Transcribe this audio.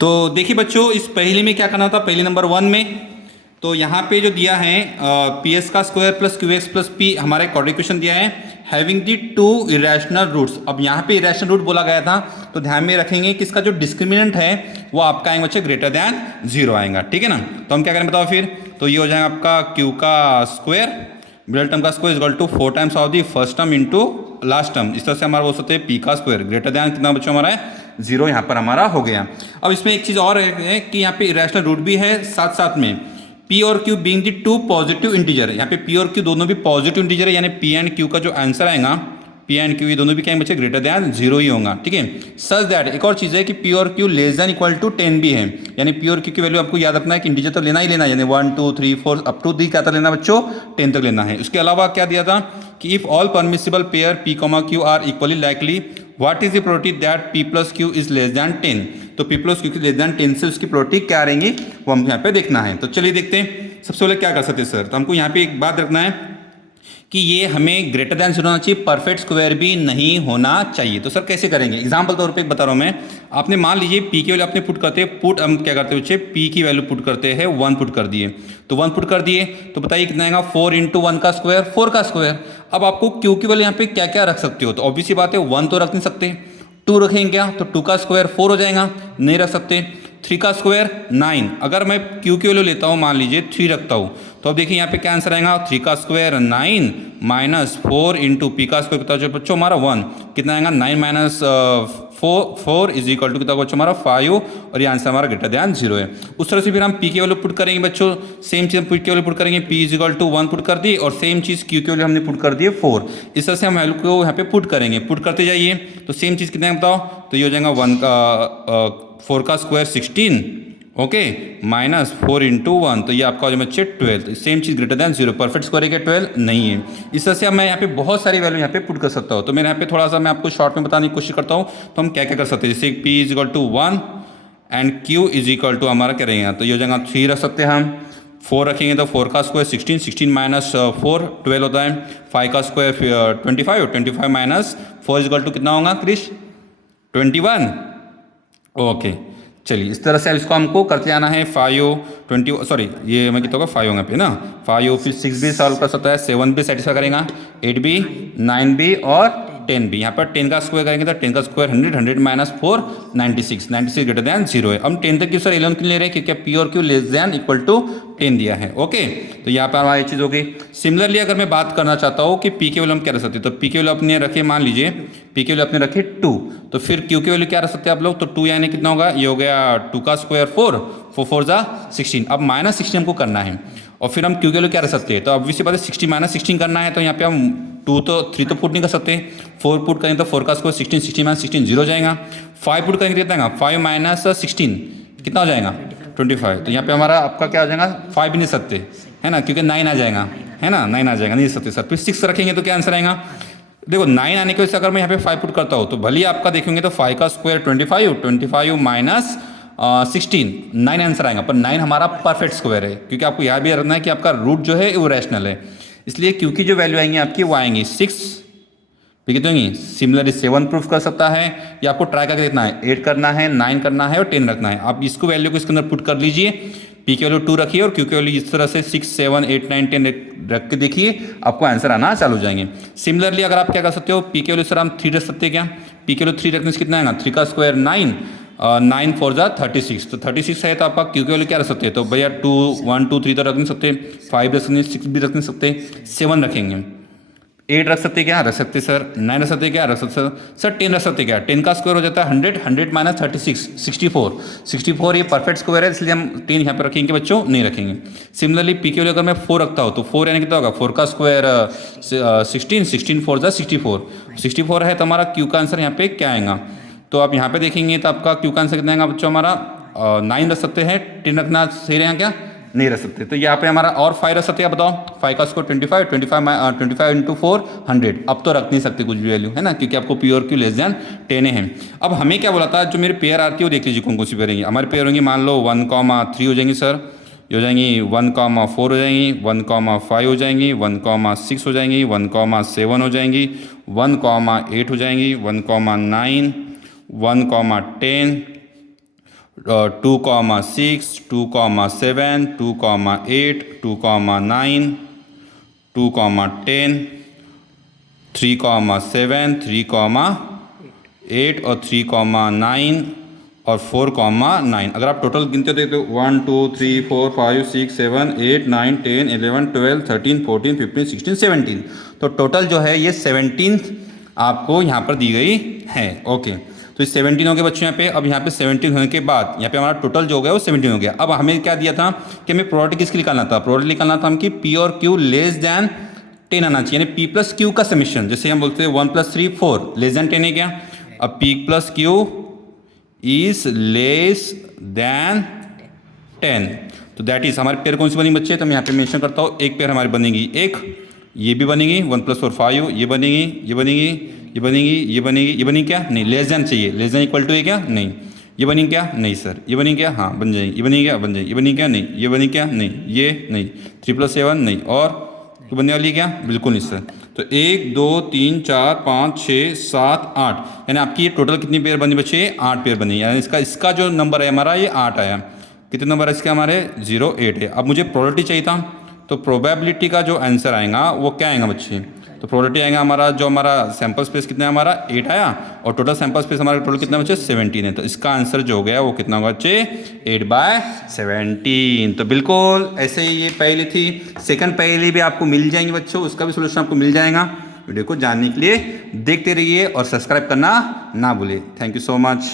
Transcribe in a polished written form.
तो देखिए बच्चों, इस पहेली में क्या करना था। पहेली नंबर 1 में तो यहाँ पे जो दिया है पी एस का square plus Q X plus P, हमारा क्वाड्रेटिक इक्वेशन दिया है having the two irrational roots. अब यहाँ पे इरेशनल रूट बोला गया था तो ध्यान में रखेंगे कि इसका जो डिस्क्रिमिनेंट है वो आपका आएंगे बच्चे ग्रेटर दैन 0 आएगा। ठीक है ना। तो हम क्या करें बताओ फिर। तो ये हो जाएगा आपका क्यू का स्क्वायर मिडल टर्म का square equal to 4 times of the first term into last term. इस तरह से हमारा बोल सकते हैं पी का स्क्वायर ग्रेटर दैन कितना बच्चों हमारा है 0 यहाँ पर हमारा हो गया। अब इसमें एक चीज़ और है कि यहाँ पे इरेशनल रूट भी है साथ साथ में पी और Q being the two positive integer. यहाँ पे पी और क्यू दोनों भी पॉजिटिव इंटीजर है, यानी पी एंड क्यू का जो आंसर आएगा पी एंड क्यू ये दोनों भी क्या बच्चे ग्रेटर दैन 0 ही होगा। ठीक है। सच दैट एक और चीज़ है कि पी और Q less than equal to 10 भी है, यानी पी और क्यू की वैल्यू आपको याद रखना है कि इंटीजर तो लेना ही लेना है, यानी 1 2 3 4 अप टू दी क्या तक लेना बच्चों 10 तक लेना है। उसके अलावा क्या दिया था कि if all permissible pair P comma Q R equally likely what is the probability that P plus Q is less than 10। तो पी प्लस क्यू की लेस दैन 10 से उसकी प्रोबेबिलिटी क्या रहेंगी वो हम यहाँ पे देखना है। तो चलिए देखते हैं। सबसे पहले क्या कर सकते हैं सर, तो हमको यहाँ पे एक बात रखना है कि ये हमें ग्रेटर दैन 0 होना चाहिए, परफेक्ट स्क्वायर भी नहीं होना चाहिए। तो सर कैसे करेंगे, एग्जांपल तौर पे एक बता रहा हूँ मैं। आपने मान लीजिए पी की वैल्यू आपने पुट करते हैं, पुट हम क्या करते हैं बच्चे पी की वैल्यू पुट करते हैं 1 पुट कर दिए। तो 1 पुट कर दिए तो बताइए कितना आएगा 4 इंटू 1 का स्क्वायर 4 का स्क्वायर। अब आपको क्यू की वैल्यू यहाँ पे क्या क्या रख सकते हो, तो ऑब्वियसली बात है 1 तो रख नहीं सकते, 2 रखेंगे क्या तो 2 का स्क्वायर 4 हो जाएगा, नहीं रख सकते। 3 का स्क्वायर 9, अगर मैं क्यू की वैल्यू लेता हूँ मान लीजिए 3 रखता हूँ तो अब देखिए यहाँ पे क्या आंसर आएगा 3 का स्क्वायर 9 माइनस 4 इंटू पी का स्क्वायर कितना बच्चों हमारा 1 कितना आएगा 9 माइनस 4 इज इक्वल टू कितना बच्चों हमारा 5 और ये आंसर हमारा ग्रेटर दैन 0 है। उस तरह से फिर हम पी की वैल्यू पुट करेंगे बच्चों, सेम चीज़ पी की वैल्यू पुट करेंगे P is equal to 1 put कर दी और सेम चीज़ क्यू की वैल्यू हमने पुट कर दी 4। इस तरह से हम वैल्यू को यहाँ पे पुट करेंगे, पुट करते जाइए तो सेम चीज़ कितना है बताओ, तो ये हो जाएगा 1 का 4 का स्क्वायर 16 ओके माइनस 4 इंटू 1 तो ये आपका हो जाए बच्चे 12। सेम चीज़ ग्रेटर दैन 0, परफेक्ट स्क्वायर है क्या 12 नहीं है। इस तरह से अब मैं यहाँ पे बहुत सारी वैल्यू यहाँ पे पुट कर सकता हूँ। तो मैं यहाँ पे थोड़ा सा मैं आपको शॉर्ट में बताने की कोशिश करता हूँ। तो हम क्या क्या कर सकते हैं, जैसे P is equal to 1 and Q is equal to हमारा क्या रहेगा, तो ये हो जाएगा 3 रख सकते हैं हम, 4 रखेंगे तो 4 का स्क्वायर 16, 16 माइनस 4 12 होता है, 5 का square 25, 25 minus 4 is equal to कितना होगा क्रिश 21। ओके चलिए इस तरह से अब इसको हमको करते जाना है 5 20 सॉरी ये मैं कितना होगा 5 होगा पे ना 5 फिर 6 भी सॉल्व कर सकता है, 7 भी सेटिस्फाई करेगा, 8 भी 9 भी और 10 भी। यहाँ पर 10 का स्क्वायर करेंगे तो 10 का स्क्वायर 100, 100 माइनस 4 96, 96 ग्रेटर दैन 0 है। हम 10 तक क्यों सर 11 क्यों ले रहे हैं क्योंकि पी और Q less than equal to 10 दिया है। ओके तो यहाँ पर हमारी चीज़ हो गई। सिमिलरली अगर मैं बात करना चाहता हूँ कि पी के वैल्यू हम क्या रख सकते हैं, तो पी के वैल्यू अपने रखे मान लीजिए पी के वैल्यू अपने रखे 2, तो फिर क्यू के वैल्यू क्या रख सकते हैं आप लोग, तो 2 यानी कितना होगा, ये हो गया 2 का स्क्वायर 4 4 जा 16। अब माइनस 16 हमको करना है और फिर हम क्यू के वैल्यू क्या रख सकते हैं, तो अब इसी बात है 60 माइनस 16 करना है। तो यहाँ पे हम 2 तो 3 तो पुट नहीं कर सकते, 4 पुट करेंगे तो 4 का स्क्वायर 16, 16 माइनस 16 0 हो जाएगा, 5 पुट करेंगे कितना आएगा 5 माइनस 16 कितना हो जाएगा 25। तो यहाँ पे हमारा आपका क्या हो जाएगा 5 भी नहीं सकते है ना, क्योंकि 9 आ जाएगा है ना, 9 आ जाएगा नहीं सकते सर। फिर 6 रखेंगे तो क्या आंसर आएगा, देखो 9 आने की वजह से अगर मैं यहाँ पे 5 पुट करता हूँ तो भले ही आपका देखेंगे तो 5 का स्क्वायर 25, 25 माइनस 16 9 आंसर आएगा, पर 9 हमारा परफेक्ट स्क्वायर है क्योंकि आपको याद भी रखना है कि आपका रूट जो है वो रैशनल है, इसलिए क्योंकि जो वैल्यू आएंगी आपकी वो आएंगी 6 भी कितनी होंगी। सिमिलरली 7 प्रूफ कर सकता है या आपको ट्राई करके देखना है 8 करना है 9 करना है और 10 रखना है। आप इसको वैल्यू को इसके अंदर पुट कर लीजिए, पी की वैल्यू 2 रखिए और क्यू की वैल्यू इस तरह से 6 7 8 9 10 रख के देखिए आपको आंसर आना चालू हो जाएंगे। सिमिलरली अगर आप क्या कर सकते हो पी की वैल्यू सर हम 3 रख सकते हैं क्या, पी की वैल्यू 3 रखने से कितना आएगा 3 का स्क्वायर 9 9 4 जा 36, तो 36 है तो आपका क्यू की वैल्यू क्या रख सकते हैं, तो भैया 2 1 2 3 तो रख नहीं सकते, 5 रख सकते 6 भी रख नहीं सकते, 7 रखेंगे, 8 रख सकते क्या रख सकते सर, 9 रख सकते क्या रख सकते सर, 10 रख सकते क्या, 10 का स्क्वायर हो जाता है 100, 100 माइनस 36 64, 64 ये परफेक्ट स्क्वायर है इसलिए हम 10 यहाँ पर रखेंगे बच्चों नहीं रखेंगे। सिमिलरली पी के वैल्यू अगर मैं 4 रखता हूँ तो 4 यानी कितना होगा 4 का स्क्वायर 16, 16 4 जा 64, 64 है तो हमारा क्यू का आंसर यहाँ पे क्या आएगा, तो आप यहाँ पे देखेंगे तो आपका क्यू का आंसर कितना आएगा बच्चों हमारा 9 रख सकते हैं, 10 रखना सही रहेगा क्या नहीं रख सकते, तो यहाँ पे हमारा और 5 रख सकते हैं, बताओ 5 का स्कोर 25, 25 इंटू 4 100, अब तो रख नहीं सकते कुछ भी वैल्यू है ना क्योंकि आपको पी और क्यू लेस दैन 10 है। अब हमें क्या बोला था जो मेरे पेयर आती है वो देख लीजिए कौन कौन सी पेयर रहेंगी, हमारे पेयर होंगे मान लो 1,3 हो जाएंगी सर, ये हो जाएंगी 1,4 हो जाएंगी, 1,5 हो जाएंगी, 1,6 हो जाएंगी, 1,7 हो जाएंगी, 1,8 हो जाएंगी, 1,9 1,10 2,6, 2,7, 2,8, 2,9, 2,10, 3,7, 3,8 और 3,9 और 4,9। अगर आप टोटल गिनते हो तो 1 2 3 4 5 6 7 8 9 10 11 12 13 14 15 16 17। तो टोटल जो है ये 17 आपको यहाँ पर दी गई है। ओके, तो इस 17 हो गए बच्चों यहाँ पे। अब यहाँ पे 17 होने के बाद यहाँ पे हमारा टोटल जो हो गया वो 17 हो गया। अब हमें क्या दिया था कि हमें प्रोबेबिलिटी किसकी निकालना था? प्रोबेबिलिटी निकालना था हम कि पी और क्यू लेस दैन 10 आना चाहिए, यानी पी प्लस क्यू का समीशन। जैसे हम बोलते हैं 1 + 3 4 लेस दैन 10 है क्या? अब P plus Q is less than 10, तो दैट इज हमारे पेयर कौन सी बनी बच्चे? तो मैं यहाँ पे मेंशन करता हूँ। एक पेयर हमारी बनेगी, एक ये भी बनेगी 1 + 4 5, ये बनेगी, ये बनेगी, ये बनेगी, ये बनेगी, ये बनी क्या? नहीं, लेस दैन चाहिए, लेस दैन इक्वल टू है क्या? नहीं। ये बनी क्या? नहीं सर। ये बनी क्या? हाँ बन जाएगी। ये बनी क्या? बन जाएगी। ये बनी क्या? नहीं। ये बनी क्या? नहीं। ये नहीं। 3 + 7 नहीं। और तो बनने वाली क्या? बिल्कुल नहीं सर। तो 1 2 3 4 5 6 7 8, यानी आपकी ये टोटल कितनी पेयर बनी बच्चे? 8 पेयर बनी। यानी इसका जो नंबर है हमारा ये 8 आया। कितने नंबर है इसके? हमारे 0 8 है। अब मुझे प्रोबेबिलिटी चाहिए था, तो प्रोबेबिलिटी का जो आंसर आएगा वो क्या आएगा बच्चे? तो प्रोबेबिलिटी आएगा हमारा, जो हमारा सैंपल स्पेस कितना है हमारा 8 आया, और टोटल सैंपल स्पेस हमारा टोटल कितना बच्चे? 17 है। तो इसका आंसर जो हो गया वो कितना होगा बच्चे? 8/17। तो बिल्कुल ऐसे ही ये पहली थी, सेकंड पहली भी आपको मिल जाएंगे बच्चों, उसका भी सोल्यूशन आपको मिल जाएगा। वीडियो को जानने के लिए देखते रहिए और सब्सक्राइब करना ना भूलिए। Thank you so much.